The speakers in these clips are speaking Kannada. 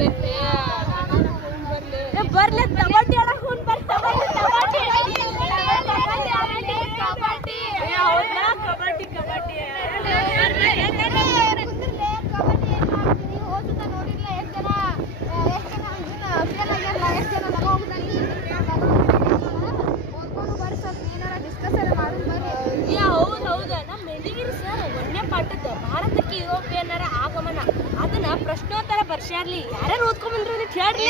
ಬರ್ಲಿ ಬರ್ಲಿ ಕಬಡ್ಡಿ ಆಡಕ್ ಹುನ್ ಬರ್ಲಿ ಕಬಡ್ಡಿ ಕಬಡ್ಡಿ ಏ, ಹೌದಾ? ಕಬಡ್ಡಿ ಕಬಡ್ಡಿ. ಹೌದ್ ಹೌದ ನಮ್ಮ ಮೆಂಡಿಗಿರಿ ಭಾರತಕ್ಕೆ ಯುರೋಪಿಯನ್ನರ ಆಗಮನ. ಅದನ್ನ ಪ್ರಶ್ನೋತ್ತರ ಬರ್ಸಿರ್ಲಿ ಯಾರ್ಯಾರು ಓದ್ಕೊಂಡ್ ಬಂದ್ರು ಅಂತ ಹೇಳ್ರಿ.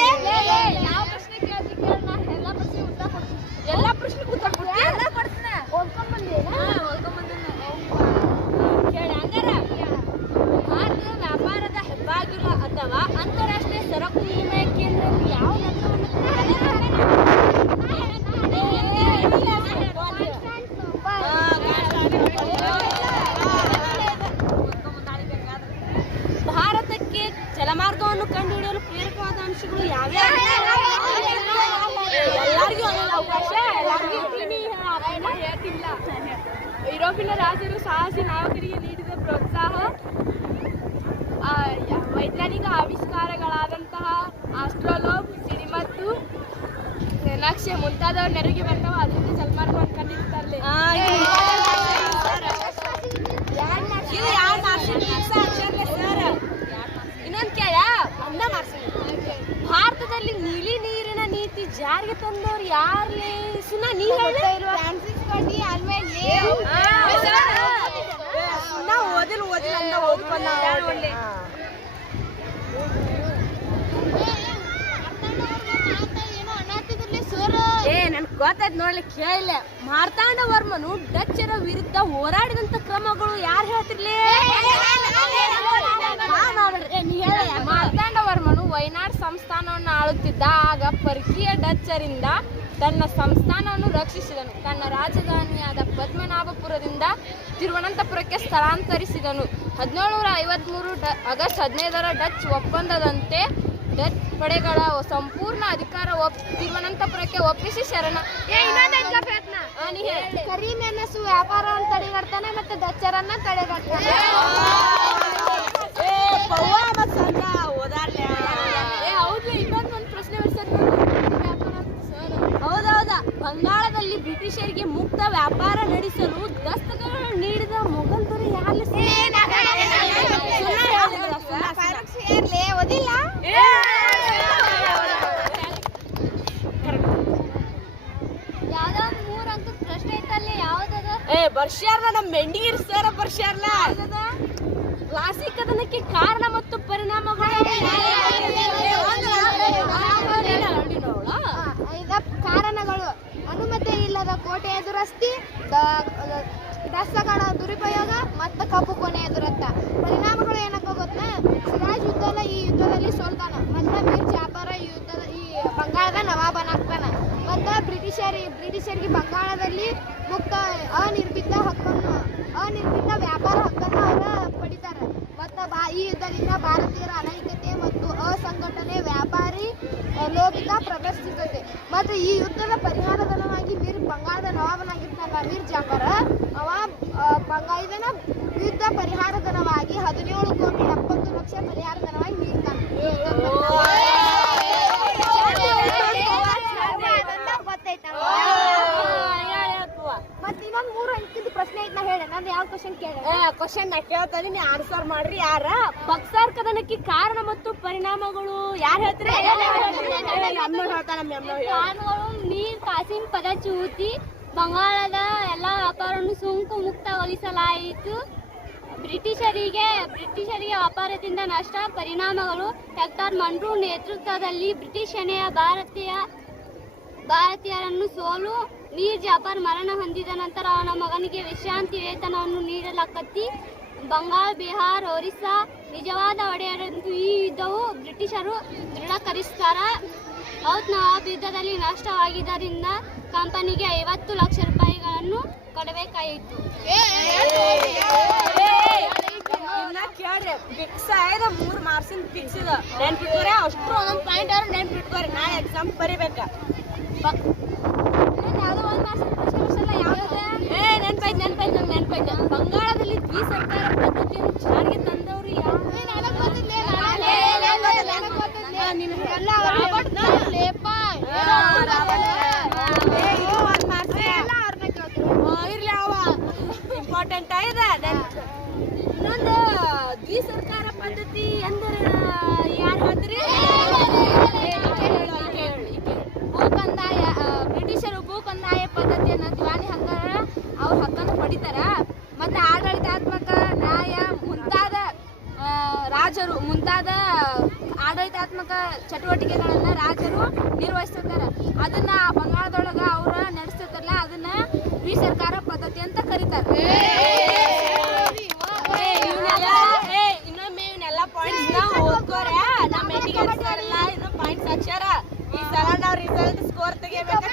ಯಾವ ಪ್ರಶ್ನೆ ಕೇಳ್ತಿ ಕೇಳ ಎಲ್ಲ ಪ್ರಶ್ನೆ ಉತ್ತರ ಕೊಡ್ತೀನಿ. ಎಲ್ಲಾ ಪ್ರಶ್ನೆ ಉತ್ತರ ಕೊಡ್ತೀನಿ. ಓದ್ಕೊಂಡ್ ಬಂದೇನ ಹಾ, ಕೇಳಿ ಹಂಗಾರ. ಭಾರತ ವ್ಯಾಪಾರದ ಹೆಬ್ಬಾಗಿಲು ಅಥವಾ ಅಂತಾರಾಷ್ಟ್ರೀಯ ಸರಕು ವಿನಿಮಯ ಕೇಂದ್ರ ಯಾವ ನಗರವನ್ನು ಸಾಹಸಿ ನಾಯಕರಿಗೆ ನೀಡಿದ ಪ್ರೋತ್ಸಾಹ ಆ, ಯ- ವೈಜ್ಞಾನಿಕ ಆವಿಷ್ಕಾರಗಳಾದಂತಹ ಆಸ್ಟ್ರೋಲೋಬ್ ಸಿಡಿಮದ್ದು ನಕ್ಷೆ ಮುಂತಾದವ್ರ ನೆರವಿಗೆ ಬರ್ತಾವ ಅದರಿಂದ ಕಂಡಿರ್ತಾರಲ್ಲ ಫಿಕ್ಸ್ ಅಕ್ಷರಲೆ ಸರ್ ಇನ್ನೊಂದು ಕೇಳ ಅನ್ನ ಭಾರತದಲ್ಲಿ ನೀಲಿ ನೀರಿನ ನೀತಿ ಜಾರಿಗೆ ತಂದವರು ಯಾರ್ಲಿ? ಸುನ ನೀ ಅನ್ಸಿಸ್ಕೊಂಡು ನಾ ಏ ನನ್ ಗೊತ್ತಾಯ್ತು ನೋಡ್ಲಿ ಕೇಳಿಲ್ಲ ಮಾರ್ತಾಂಡ ವರ್ಮನು ಡಚ್ಚರ ವಿರುದ್ಧ ಹೋರಾಡಿದಂತ ಕ್ರಮಗಳು ಯಾರು ಹೇಳ್ತಿರ್ಲಿ ಮಾರ್ತಾಂಡ ನೋಡ್ರಿ ವಯನಾಡ್ ಸಂಸ್ಥಾನವನ್ನು ಆಳುತ್ತಿದ್ದ ಆಗ ಪರ್ಕಿಯ ಡಚ್ಚರಿಂದ ತನ್ನ ಸಂಸ್ಥಾನವನ್ನು ರಕ್ಷಿಸಿದನು. ತನ್ನ ರಾಜಧಾನಿಯಾದ ಪದ್ಮನಾಭಪುರದಿಂದ ತಿರುವನಂತಪುರಕ್ಕೆ ಸ್ಥಳಾಂತರಿಸಿದನು. ಹದಿನೇಳುನೂರ ಐವತ್ಮೂರು ಡ ಆಗಸ್ಟ್ ಹದಿನೈದರ ಡಚ್ ಒಪ್ಪಂದದಂತೆ ಡಚ್ ಪಡೆಗಳ ಸಂಪೂರ್ಣ ಅಧಿಕಾರ ಒಪ್ ತಿರುವನಂತಪುರಕ್ಕೆ ಒಪ್ಪಿಸಿ ಶರಣ ಕರಿ ಮೆಣಸು ವ್ಯಾಪಾರವನ್ನು ತಡೆಗಡ್ತಾನೆ ಮತ್ತೆ ದಚ್ಚರನ್ನ ತಡೆಗಟ್ತಾನೆ ಏ ಪವ್ವ ಮತ್ತ್ ಸಂಜ ಓದಾಡ್ಲೆ ಏ ಹೌದು ಇನ್ನೊಂದು ಒಂದು ಪ್ರಶ್ನೆ ಬಿಡ್ಸೋದು ಹೌದೌದ ಬಂಗಾಳದಲ್ಲಿ ಬ್ರಿಟಿಷರಿಗೆ ಮುಕ್ತ ವ್ಯಾಪಾರ ನಡೆಸಲು ದಸ್ತಕಗಳನ್ನು ನೀಡಿದ ಮೊಘಲ್ ದೊರೆ ಯಾರ್ಲಿ ಓದಿಲ್ಲ ಯಾವ್ದೋ ಒಂದು ಮೂರು ಅಂತ ಪ್ರಶ್ನೆ ಐತಲ್ಲಿ ಯಾವ್ದದ ಏ ಬರ್ಷ್ಯಾರ್ಲ ನಮ್ಮ ಮೆಂಡಿಗಿರ್ ಸರ್ ಬರ್ಷ್ಯಾರ್ನ ಕ್ಲಾಸಿಕ್ ಕದನಕ್ಕೆ ಕಾರಣ ಮತ್ತು ಪರಿಣಾಮಗಳು ಇದ ಕಾರಣಗಳು ಅನುಮತಿ ಇಲ್ಲದ ಕೋಟೆ ಎದುರಸ್ತಿ ದ- ದಸ್ತಗಳ ದುರುಪಯೋಗ ಮತ್ತು ಕಪ್ಪು ಕೊನೆ ಎದುರತ್ತ ಪರಿಣಾಮಗಳು ಏನಕ್ಕ ಗೊತ್ತಾ ಸಿರಾಜ್ ಯುದ್ಧದ ಈ ಯುದ್ಧದಲ್ಲಿ ಸೋಲ್ತಾನ ಮತ್ತೆ ಮೀರ್ ಜಾಫರ ಈ ಯುದ್ಧದ ಈ ಬಂಗಾಳದ ನವಾಬನಾಗ್ತಾನ ಮತ್ತೆ ಬ್ರಿಟಿಷರಿ ಬ್ರಿಟಿಷರಿಗೆ ಬಂಗಾಳದಲ್ಲಿ ಮುಕ್ತ ಅನಿರ್ಮಿತ ಹಕ್ಕನ್ನು ಅನಿರ್ಮಿತ ವ್ಯಾಪಾರ ಹಕ್ಕನ್ನು ಅವರು ಪಡಿತಾರೆ. ಮತ್ತು ಬಾ ಈ ಯುದ್ಧದಿಂದ ಭಾರತೀಯರ ಅನೈಕ್ಯತೆ ಮತ್ತು ಅಸಂಘಟನೆ ವ್ಯಾಪಾರಿ ಆ, ಲೋಭಿತ ಪ್ರದರ್ಶಿಸುತ್ತದೆ. ಮತ್ತು ಈ ಯುದ್ಧದ ಪರಿಹಾರಧನವಾಗಿ ಮೀರ್ ಬಂಗಾಳದ ನವಾಬನಾಗಿರ್ತಾನಲ್ಲ ಮೀರ್ ಜಾಫರ್ ಅವ ಬಂಗಾಳದನ ಯುದ್ಧ ಪರಿಹಾರಧನವಾಗಿ ಹದಿನೇಳು ಕೋಟಿ ಎಪ್ಪತ್ತು ಲಕ್ಷ ಪರಿಹಾರಧನವಾಗಿ ನೀಡ್ತಾನೆ ಮತ್ತೆ ಇನ್ನೊಂದು ಮೂರು ಅಂಕಿದ ಪ್ರಶ್ನೆ ಐತ್ ನಾ ಹೇಳ ನಾನು ಯಾವ ಕ್ವಶನ್ ಕೇಳ ಕ್ವಶನ್ ನಾ ಕೇಳ್ತಾನೆ ನೀ ಆನ್ಸರ್ ಮಾಡ್ರಿ ಯಾರ? ಬಕ್ಸಾರ್ ಕದನಕ್ಕೆ ಕಾರಣ ಮತ್ತು ಪರಿಣಾಮಗಳು ಯಾರು ಹೇಳ್ತಾರೆ? ನೀರ್ ಕಾಸಿನ ಪದ ಚೂತಿ. ಕಾರಣಗಳು ಬಂಗಾಳದ ಎಲ್ಲ ವ್ಯಾಪಾರವನ್ನು ಸೋಂಕು ಮುಕ್ತಗೊಳಿಸಲಾಯಿತು. ಬ್ರಿಟಿಷರಿಗೆ ಬ್ರಿಟಿಷರಿಗೆ ವ್ಯಾಪಾರದಿಂದ ನಷ್ಟ ಪರಿಣಾಮಗಳು. ಡಾಕ್ಟರ್ ಮಂಡ್ರೂ ನೇತೃತ್ವದಲ್ಲಿ ಬ್ರಿಟಿಷ್ ಸೇನೆಯ ಭಾರತೀಯ ಭಾರತೀಯರನ್ನು ಸೋಲು ಮೀರ್ ಜಾಫರ್ ಮರಣ ಹೊಂದಿದ ನಂತರ ಅವನ ಮಗನಿಗೆ ವಿಶ್ರಾಂತಿ ವೇತನವನ್ನು ನೀಡಲಾಗತ್ತಿ ಬಂಗಾಳ ಬಿಹಾರ್ ಒರಿಸ್ಸಾ ನಿಜವಾದ ಒಡೆಯರೆಂದು ಈ ಯುದ್ಧವು ಬ್ರಿಟಿಷರು ದೃಢೀಕರಿಸ್ತಾರ ಔತ್ ನವಾಬ್ ಯುದ್ಧದಲ್ಲಿ ನಷ್ಟವಾಗಿದ್ದರಿಂದ ಕಂಪನಿಗೆ ಐವತ್ತು ಲಕ್ಷ ರೂಪಾಯಿಗಳನ್ನು ಕೊಡಬೇಕಾಯಿತು ಮೂರು ಫಿಕ್ಸ್ ಫಿಕ್ಸ್ ನೆನ್ಪಿಟ್ಕೋರಿ ಅಷ್ಟು ಒಂದೊಂದು ಪಾಯಿಂಟ್ ಅವ್ರು ನೆನ್ಪಿಟ್ಕೋರಿ ನಾ ಎಕ್ಸಾಮ್ ಬರಿಬೇಕ ಈ ಸರ್ಕಾರ ಪದ್ಧತಿಯನ್ನು ಜಾರಿಗೆ ತಂದವರು ಇರ್ಲಿ ಅವ ಇಂಪಾರ್ಟೆಂಟ್ ಐದ ಆಗಿದೆ ಇನ್ನೊಂದು ದ್ವಿ ಸರ್ಕಾರ ಪದ್ಧತಿ ಅಂದ್ರೆ? ಯಾರು ಹೇಳ್ತೀರಿ ಭೂಕಂದಾಯ ಬ್ರಿಟಿಷರು ಭೂಕಂದಾಯ ಪದ್ಧತಿಯನ್ನು ದಿವಾನಿ ಹಂಗಾರ ಅವ್ರ ಹಕ್ಕನ್ನು ಪಡಿತಾರ. ಮತ್ತೆ ರಾಜರು ಮುಂತಾದ ಆಡಳಿತಾತ್ಮಕ ಚಟುವಟಿಕೆಗಳನ್ನ ರಾಜರು ನಿರ್ವಹಿಸ್ತಿರ್ತಾರ. ಅದನ್ನ ಬಂಗಾಳದೊಳಗ ಅವ್ರ ನಡೆಸ್ತಿರ್ತಾರಲ್ಲ ಅದನ್ನ ಈ ಸರ್ಕಾರ ಪದ್ಧತಿ ಅಂತ ಕರೀತಾರೆ. ಇನ್ನೊಮ್ಮೆ ಇವನ್ನೆಲ್ಲ ಪಾಯಿಂಟ್ಸ್ ಓದ್ಕೋರೆ. ನಮ್ಮ ಮೀಟಿಂಗ್ ಎಲ್ಲ ಇನ್ನು ಪಾಯಿಂಟ್ಸ್ ಹಚ್ಚಾರ ಈ ಸಲ ನಾವ್ ರಿಸಲ್ಟ್ ಸ್ಕೋರ್ ತೆಗಿಬೇಕು